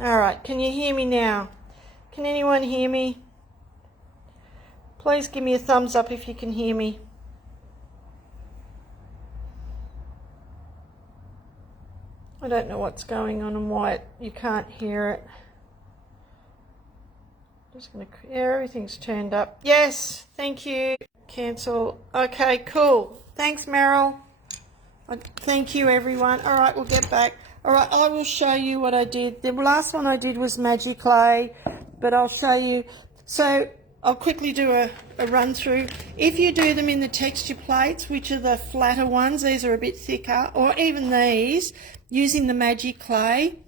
All right, can you hear me now? Can anyone hear me? Please give me a thumbs up if you can hear me. I don't know what's going on and why you can't hear it. Just gonna, yeah, everything's turned up. Yes, thank you. Cancel. Okay, cool. Thanks, Meryl. Thank you, everyone. All right, we'll get back. All right, I will show you what I did. The last one I did was Magic Clay, but I'll show you. So I'll quickly do a run through. If you do them in the texture plates, which are the flatter ones, these are a bit thicker, or even these, using the Magic Clay,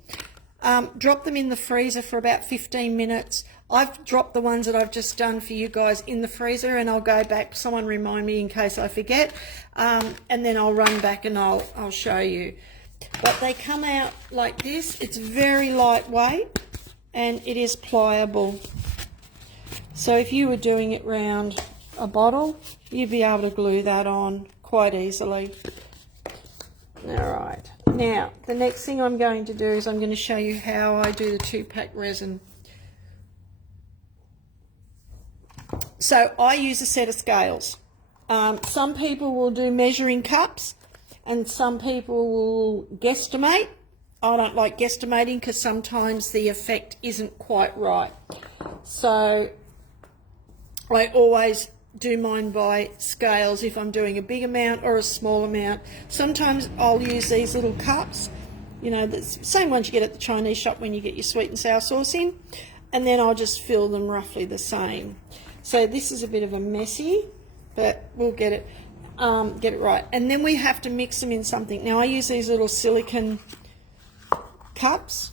drop them in the freezer for about 15 minutes. I've dropped the ones that I've just done for you guys in the freezer, and I'll go back. Someone remind me in case I forget, and then I'll run back and I'll show you. But they come out like this. It's very lightweight and it is pliable. So if you were doing it round a bottle, you'd be able to glue that on quite easily. All right. Now, the next thing I'm going to do is I'm going to show you how I do the 2-pack resin. So I use a set of scales. Some people will do measuring cups and some people will guesstimate. I don't like guesstimating because sometimes the effect isn't quite right. So I always do mine by scales if I'm doing a big amount or a small amount. Sometimes I'll use these little cups, you know, the same ones you get at the Chinese shop when you get your sweet and sour sauce in, and then I'll just fill them roughly the same. So this is a bit of a messy, but we'll get it right. And then we have to mix them in something. Now I use these little silicone cups.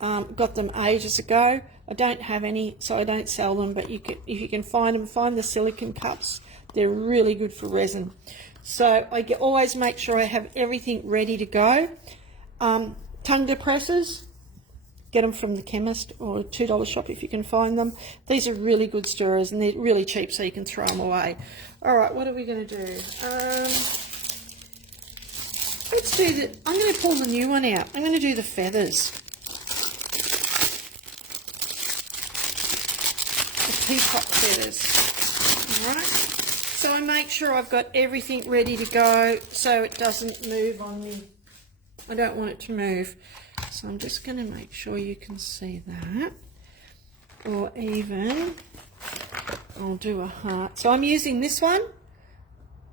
Got them ages ago. I don't have any, so I don't sell them, but if you can find them, find the silicone cups. They're really good for resin. So I always make sure I have everything ready to go. Tongue depressors, get them from the chemist or a $2 shop if you can find them. These are really good stirrers and they're really cheap, so you can throw them away. All right, what are we going to do? Let's do I'm going to pull the new one out. I'm going to do the feathers. Peacock feathers. All right, so I make sure I've got everything ready to go so it doesn't move on me. I don't want it to move, so I'm just going to make sure you can see that, or even I'll do a heart. So I'm using this one,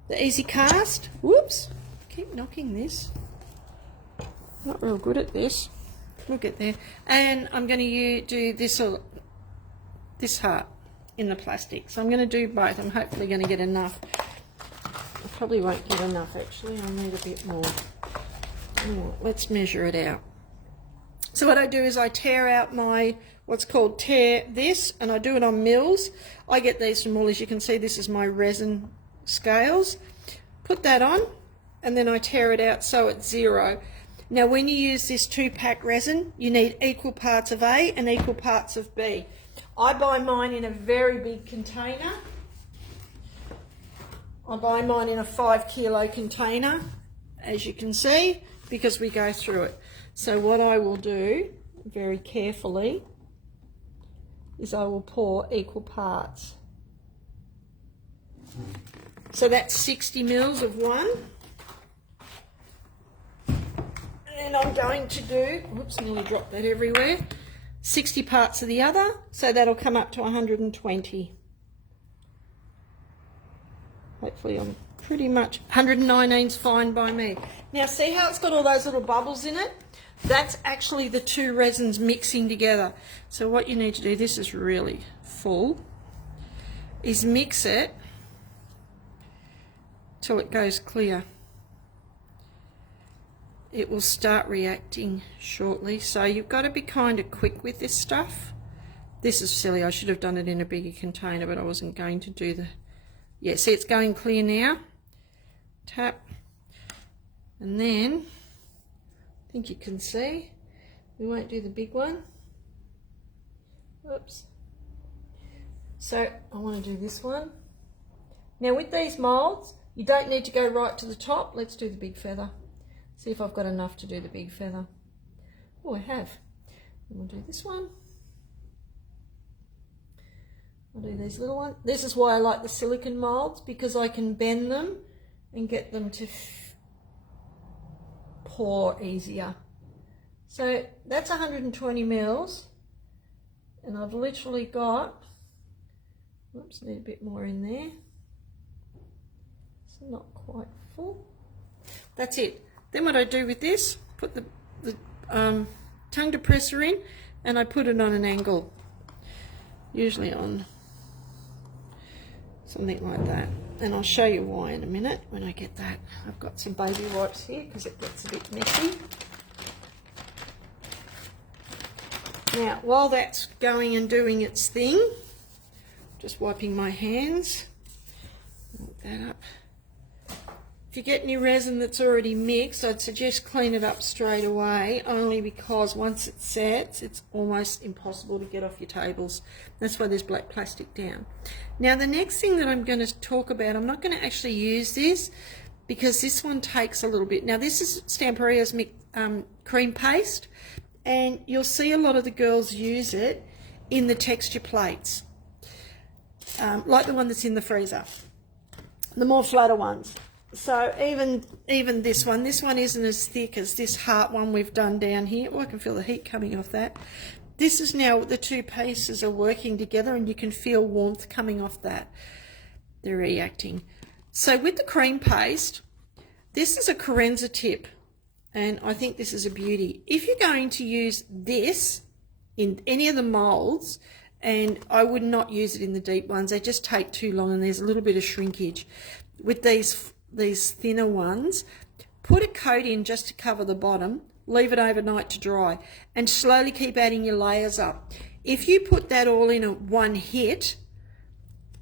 the Easy Cast. Whoops, keep knocking this. Not real good at this. We'll get there. And I'm going to do this heart in the plastic. So I'm going to do both. I'm hopefully going to get enough. I probably won't get enough actually. I'll need a bit more. Let's measure it out. So what I do is I tear out my, what's called tear this, and I do it on mills. I get these from Woolies. You can see this is my resin scales. Put that on and then I tear it out so it's 0. Now when you use this 2-pack resin, you need equal parts of A and equal parts of B. I buy mine in a very big container. I buy mine in a 5-kilo container, as you can see, because we go through it. So what I will do very carefully is I will pour equal parts. So that's 60 mils of one. And I'm going to do, whoops, nearly dropped that everywhere, 60 parts of the other, so that'll come up to 120. Hopefully I'm pretty much, 119's fine by me. Now see how it's got all those little bubbles in it? That's actually the two resins mixing together. So what you need to do, this is really full, is mix it till it goes clear. It will start reacting shortly, so you've got to be kind of quick with this stuff. This is silly, I should have done it in a bigger container, but I wasn't going to do the, yeah, see it's going clear now. Tap, and then, I think you can see, we won't do the big one. Oops. So I want to do this one. Now with these moulds, you don't need to go right to the top. Let's do the big feather. See if I've got enough to do the big feather. Oh, I have. We'll do this one. I'll do these little ones. This is why I like the silicone moulds, because I can bend them and get them to pour easier. So that's 120 mils, and I've literally got, oops, need a bit more in there. It's not quite full. That's it. Then what I do with this, put the tongue depressor in, and I put it on an angle, usually on something like that. And I'll show you why in a minute when I get that. I've got some baby wipes here because it gets a bit messy. Now, while that's going and doing its thing, just wiping my hands, wipe that up. If you get any resin that's already mixed, I'd suggest clean it up straight away, only because once it sets, it's almost impossible to get off your tables. That's why there's black plastic down. Now, the next thing that I'm going to talk about, I'm not going to actually use this because this one takes a little bit. Now, this is Stamperia's cream paste, and you'll see a lot of the girls use it in the texture plates, like the one that's in the freezer, the more flatter ones. So even this one isn't as thick as this heart one we've done down here. Oh, I can feel the heat coming off that. This is now, the two pieces are working together and you can feel warmth coming off that. They're reacting. So with the cream paste, this is a Carenza tip, and I think this is a beauty. If you're going to use this in any of the moulds, and I would not use it in the deep ones, they just take too long and there's a little bit of shrinkage. With these thinner ones, put a coat in just to cover the bottom, leave it overnight to dry, and slowly keep adding your layers up. If you put that all in at one hit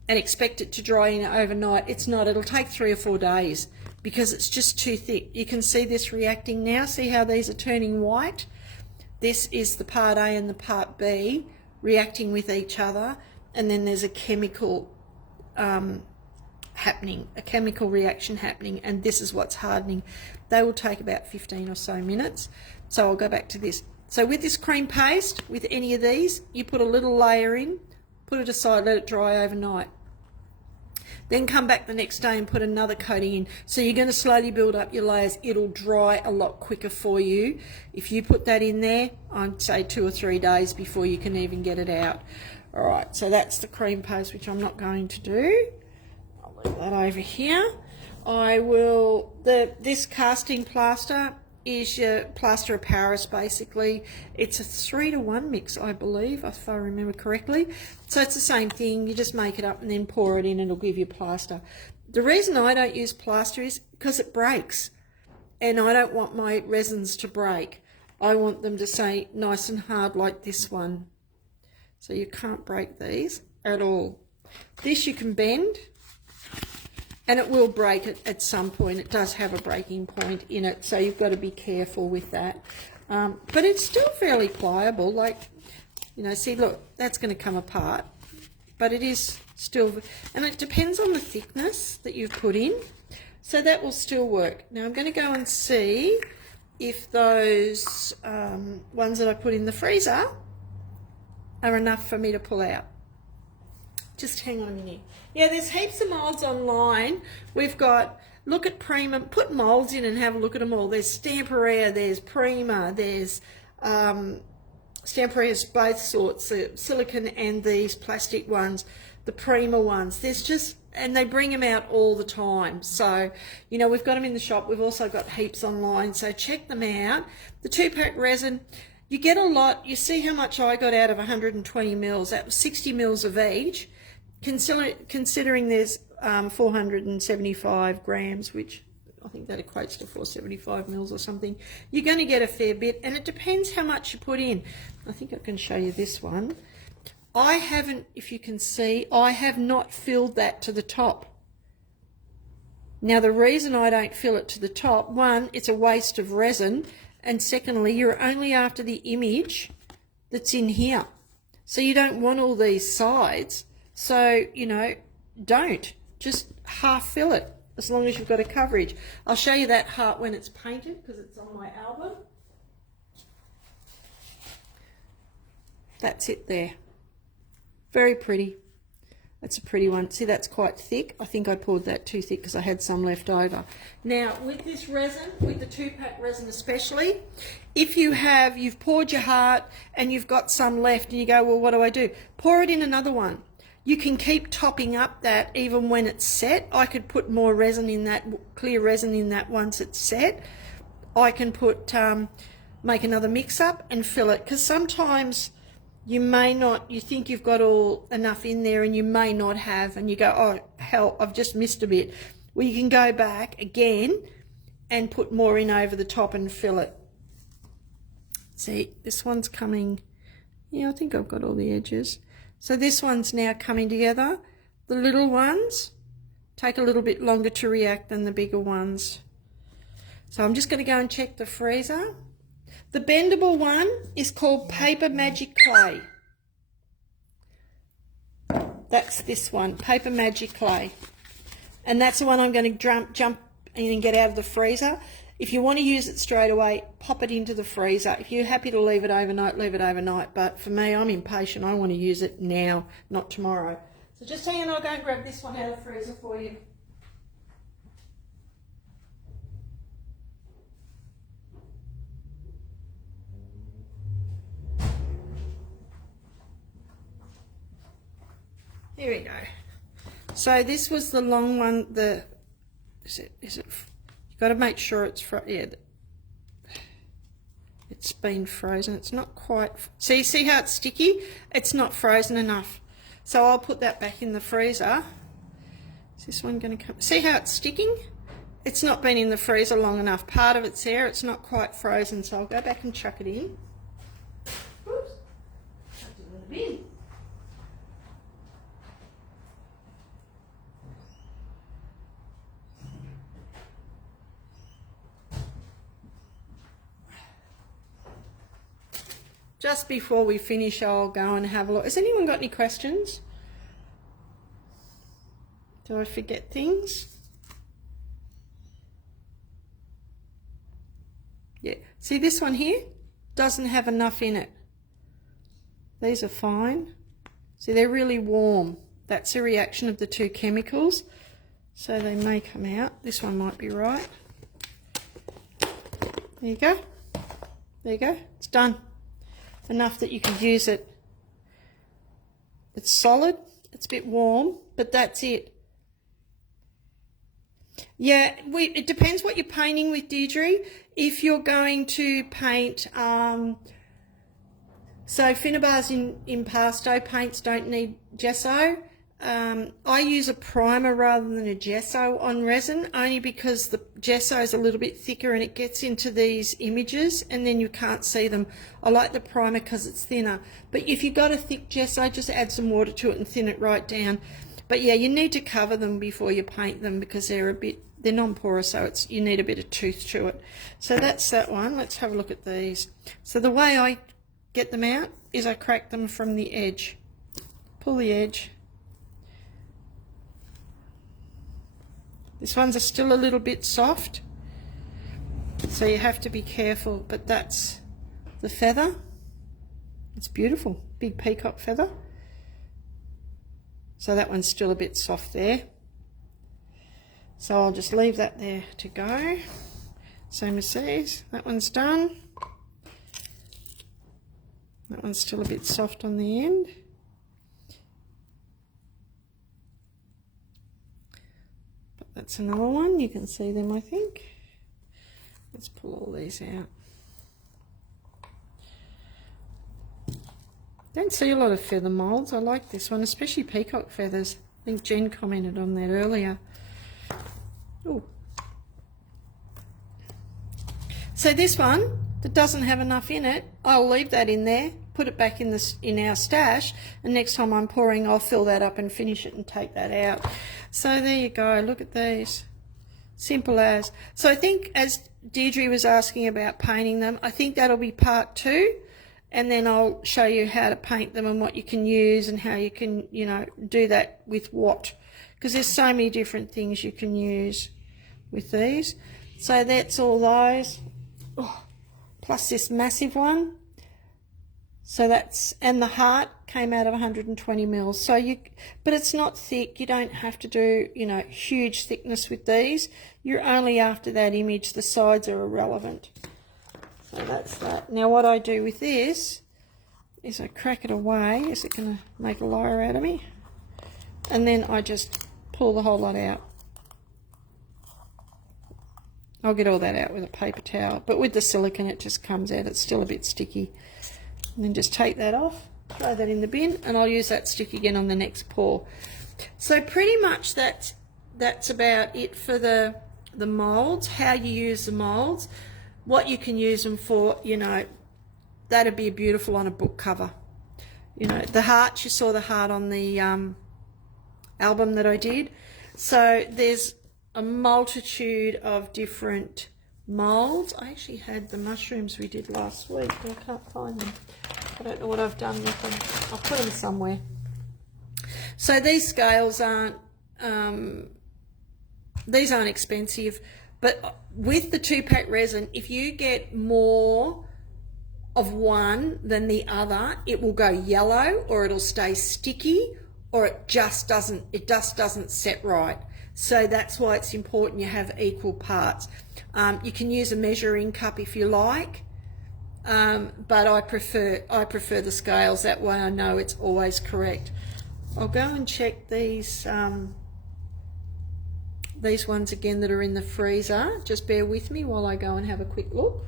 and expect it to dry in overnight, it's not. It'll take 3 or 4 days because it's just too thick. You can see this reacting now. See how these are turning white? This is the part A and the part B reacting with each other, and then there's a chemical happening, a chemical reaction happening, and this is what's hardening. They will take about 15 or so minutes. So I'll go back to this. So with this cream paste, with any of these, you put a little layer in, put it aside, let it dry overnight. Then come back the next day and put another coating in. So you're going to slowly build up your layers. It'll dry a lot quicker for you. If you put that in there, I'd say 2 or 3 days before you can even get it out. All right, so that's the cream paste, which I'm not going to do. I'll leave that over here. I will, this casting plaster is your plaster of Paris, basically. It's a 3-to-1 mix, I believe, if I remember correctly. So it's the same thing. You just make it up and then pour it in and it'll give you plaster. The reason I don't use plaster is because it breaks, and I don't want my resins to break. I want them to stay nice and hard like this one. So you can't break these at all. This you can bend, and it will break it at some point. It does have a breaking point in it, so you've got to be careful with that. But it's still fairly pliable. Like, you know, see, look, that's going to come apart, but it is still, and it depends on the thickness that you've put in, so that will still work. Now I'm going to go and see if those ones that I put in the freezer are enough for me to pull out. Just hang on a minute. Yeah, there's heaps of moulds online. We've got, look at Prima, put moulds in and have a look at them all. There's Stamperia, there's Prima, there's Stamperia's both sorts, the silicone and these plastic ones, the Prima ones. There's just, and they bring them out all the time. So, you know, we've got them in the shop. We've also got heaps online, so check them out. The 2-pack resin, you get a lot. You see how much I got out of 120 mils. That was 60 mils of each. Considering there's 475 grams, which I think that equates to 475 mils or something, you're going to get a fair bit, and it depends how much you put in. I think I can show you this one. I haven't, if you can see, I have not filled that to the top. Now the reason I don't fill it to the top, one, it's a waste of resin, and secondly, you're only after the image that's in here. So you don't want all these sides. So, you know, don't. Just half fill it, as long as you've got a coverage. I'll show you that heart when it's painted, because it's on my album. That's it there. Very pretty. That's a pretty one. See, that's quite thick. I think I poured that too thick because I had some left over. Now, with this resin, with the 2-pack resin especially, if you've poured your heart and you've got some left and you go, well, what do I do? Pour it in another one. You can keep topping up that even when it's set. I could put more resin in that, clear resin in that once it's set. I can put, make another mix up and fill it, because sometimes you may not, you think you've got all enough in there and you may not have, and you go, oh hell, I've just missed a bit. Well, you can go back again and put more in over the top and fill it. See, this one's coming, yeah, I think I've got all the edges. So this one's now coming together. The little ones take a little bit longer to react than the bigger ones. So I'm just going to go and check the freezer. The bendable one is called Paper Magic Clay. That's this one, Paper Magic Clay. And that's the one I'm going to jump in and get out of the freezer. If you want to use it straight away, pop it into the freezer. If you're happy to leave it overnight, leave it overnight. But for me, I'm impatient. I want to use it now, not tomorrow. So just hang on, I'll go and grab this one out of the freezer for you. Here we go. So this was the long one. Is it? You've got to make sure it's it's been frozen. It's not quite. See how it's sticky? It's not frozen enough. So I'll put that back in the freezer. Is this one going to come? See how it's sticking? It's not been in the freezer long enough. Part of it's there. It's not quite frozen. So I'll go back and chuck it in. Oops. Chuck it in the bin. Just before we finish, I'll go and have a look. Has anyone got any questions? Do I forget things? Yeah. See this one here? Doesn't have enough in it. These are fine. See, they're really warm. That's a reaction of the two chemicals. So they may come out. This one might be right. There you go. There you go. It's done. Enough that you can use it. It's solid, it's a bit warm, but that's it. Yeah, it depends what you're painting with, Deirdre. If you're going to paint, so Finnebars in impasto paints don't need gesso. I use a primer rather than a gesso on resin, only because the gesso is a little bit thicker and it gets into these images and then you can't see them. I like the primer because it's thinner. But if you've got a thick gesso, just add some water to it and thin it right down. But yeah, you need to cover them before you paint them because they're non-porous, so you need a bit of tooth to it. So that's that one. Let's have a look at these. So the way I get them out is I crack them from the edge. Pull the edge. This one's still a little bit soft, so you have to be careful, but that's the feather. It's beautiful, big peacock feather. So that one's still a bit soft there. So I'll just leave that there to go. Same as these. That one's done. That one's still a bit soft on the end. That's another one. You can see them, I think. Let's pull all these out. Don't see a lot of feather moulds. I like this one, especially peacock feathers. I think Jen commented on that earlier. Ooh. So this one that doesn't have enough in it, I'll leave that in there, put it back in our stash, and next time I'm pouring, I'll fill that up and finish it and take that out. So there you go. Look at these. Simple as. So I think, as Deirdre was asking about painting them, I think that'll be part 2, and then I'll show you how to paint them and what you can use and how you can, you know, do that with what. Because there's so many different things you can use with these. So that's all those. Oh, plus this massive one. So that's, and the heart came out of 120 mils. So but it's not thick. You don't have to do, you know, huge thickness with these. You're only after that image. The sides are irrelevant. So that's that. Now what I do with this is I crack it away. Is it going to make a liar out of me? And then I just pull the whole lot out. I'll get all that out with a paper towel. But with the silicone, it just comes out. It's still a bit sticky. And then just take that off, throw that in the bin, and I'll use that stick again on the next pour. So pretty much that's about it for the moulds, how you use the moulds, what you can use them for. You know, that'd be beautiful on a book cover. You know, the hearts, you saw the heart on the album that I did. So there's a multitude of different moulds. I actually had the mushrooms we did last week, but I can't find them. I don't know what I've done with them. I'll put them somewhere. So these scales aren't expensive, but with the 2-pack resin, if you get more of one than the other, it will go yellow, or it'll stay sticky, or it just doesn't set right. So that's why it's important you have equal parts. You can use a measuring cup if you like, but I prefer the scales. That way I know it's always correct. I'll go and check these ones again that are in the freezer. Just bear with me while I go and have a quick look.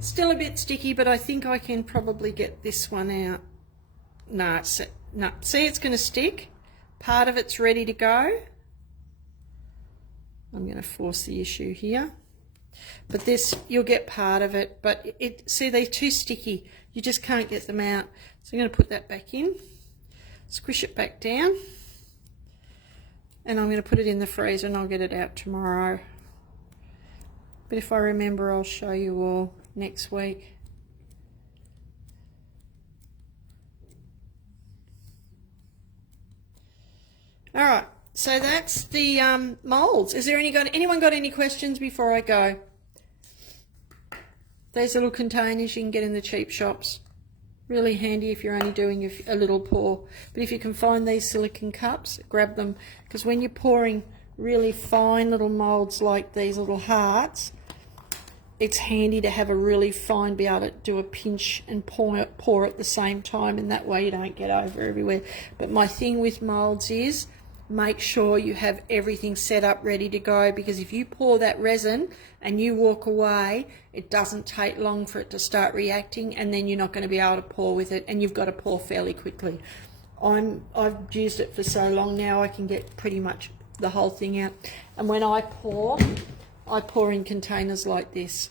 Still a bit sticky, but I think I can probably get this one out. No, see, it's going to stick. Part of it's ready to go. I'm going to force the issue here. But this, you'll get part of it, but see, they're too sticky. You just can't get them out. So I'm going to put that back in, squish it back down, and I'm going to put it in the freezer and I'll get it out tomorrow. But if I remember, I'll show you all next week. All right, so that's the moulds. Is there anyone got any questions before I go? These little containers you can get in the cheap shops. Really handy if you're only doing a little pour. But if you can find these silicone cups, grab them, because when you're pouring really fine little moulds like these little hearts, it's handy to have a really fine, be able to do a pinch and pour at the same time, and that way you don't get over everywhere. But my thing with moulds is make sure you have everything set up ready to go, because if you pour that resin and you walk away, it doesn't take long for it to start reacting, and then you're not going to be able to pour with it, and you've got to pour fairly quickly. I've used it for so long now, I can get pretty much the whole thing out. And when I pour in containers like this.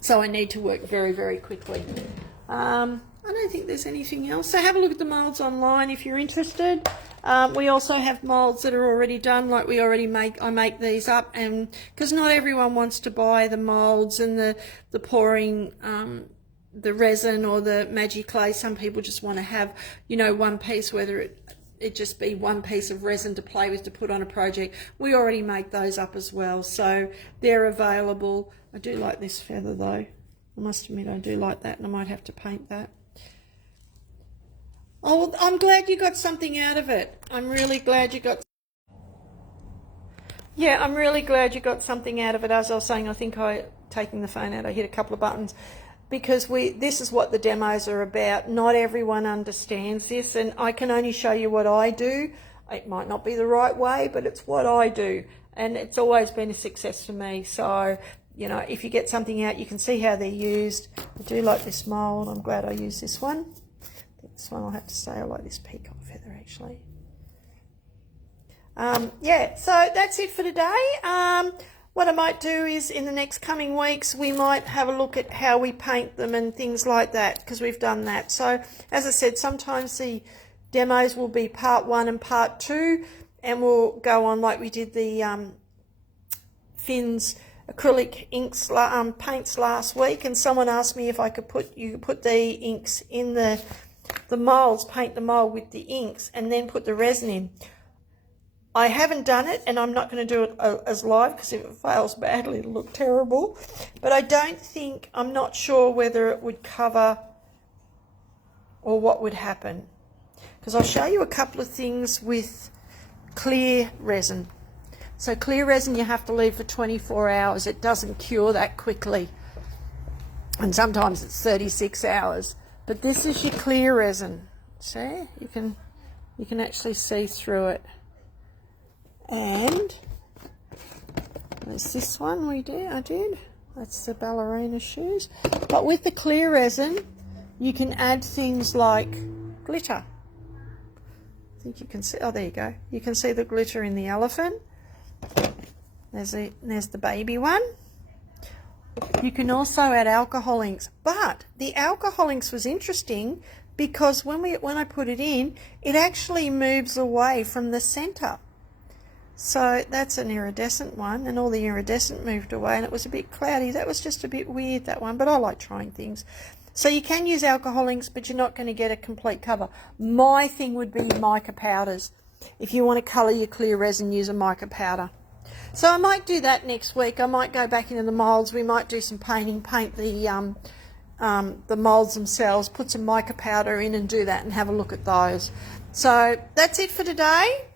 So I need to work very, very quickly. I don't think there's anything else. So have a look at the moulds online if you're interested. We also have moulds that are already done, like I make these up, and because not everyone wants to buy the moulds and the pouring, the resin or the magic clay. Some people just want to have, you know, one piece, whether it just be one piece of resin to play with to put on a project. We already make those up as well, so they're available. I do like this feather though. I must admit I do like that, and I might have to paint that. Oh, well, I'm glad you got something out of it. I'm really glad you got... Yeah, I'm really glad you got something out of it. As I was saying, I think taking the phone out, I hit a couple of buttons, because this is what the demos are about. Not everyone understands this, and I can only show you what I do. It might not be the right way, but it's what I do, and it's always been a success for me. So, you know, if you get something out, you can see how they're used. I do like this mould. I'm glad I used this one. This one, I'll have to say, I like this peacock feather actually. Yeah, so that's it for today. what I might do is in the next coming weeks, we might have a look at how we paint them and things like that, because we've done that. So as I said, sometimes the demos will be part 1 and part 2, and we'll go on like we did the Finn's acrylic inks paints last week, and someone asked me if I could put the inks in the molds, paint the mold with the inks and then put the resin in. I haven't done it, and I'm not going to do it as live, because if it fails badly it'll look terrible. But I'm not sure whether it would cover or what would happen, because I'll show you a couple of things with clear resin. So clear resin you have to leave for 24 hours. It doesn't cure that quickly, and sometimes it's 36 hours. But this is your clear resin. See, you can actually see through it. And there's this one I did. That's the ballerina shoes. But with the clear resin, you can add things like glitter. I think you can see, oh, there you go. You can see the glitter in the elephant. There's the baby one. You can also add alcohol inks, but the alcohol inks was interesting because when I put it in, it actually moves away from the center. So that's an iridescent one, and all the iridescent moved away, and it was a bit cloudy. That was just a bit weird, that one, but I like trying things. So you can use alcohol inks, but you're not going to get a complete cover. My thing would be mica powders. If you want to colour your clear resin, use a mica powder. So I might do that next week. I might go back into the moulds. We might do some painting, paint the moulds themselves, put some mica powder in and do that and have a look at those. So that's it for today.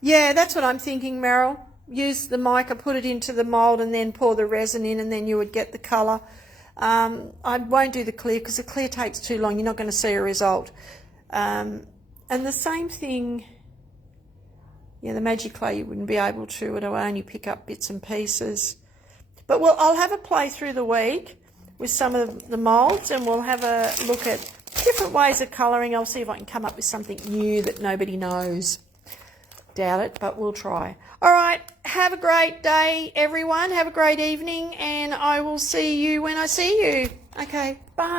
Yeah, that's what I'm thinking, Meryl. Use the mica, put it into the mould and then pour the resin in, and then you would get the colour. I won't do the clear because the clear takes too long. You're not going to see a result. And the same thing, yeah, the magic clay you wouldn't be able to. It'll only pick up bits and pieces. But I'll have a play through the week with some of the moulds, and we'll have a look at different ways of colouring. I'll see if I can come up with something new that nobody knows. Doubt it, but we'll try. All right, have a great day, everyone. Have a great evening, and I will see you when I see you. Okay, bye.